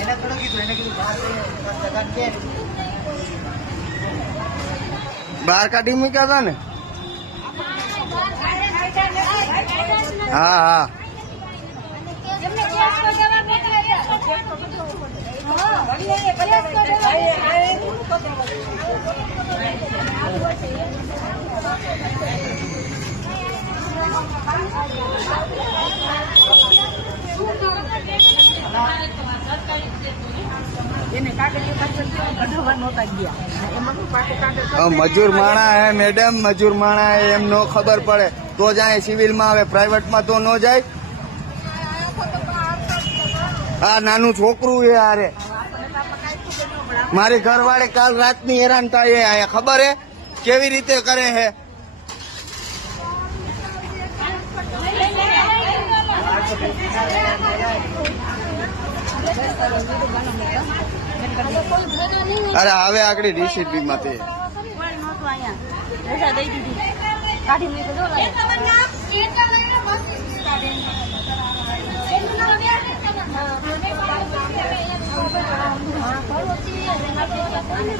એને થોડું કીધું એને કીધું બહાર કાઢી મૂક્યા હતા ને કાગળ હા મજૂર માણા હે મેડમ મજૂર માણા હે એમ નો ખબર પડે. તો જાય સિવિલમાં આવે પ્રાઇવેટમાં તો ન જાય. આ નાનું છોકરું છે આરે મારી ઘરવાળે કાલ રાતની હેરાન થાય ખબર હે કેવી રીતે કરે હે અરે હવે આગળ ડીસીપી માં કાઢી મૂકી દો એ તમારું નામ? એ તમારું નામ બસ. એનું નામ યાદ છે તમારું? હા, તમે પાડો છો. હા, કરો છીએ.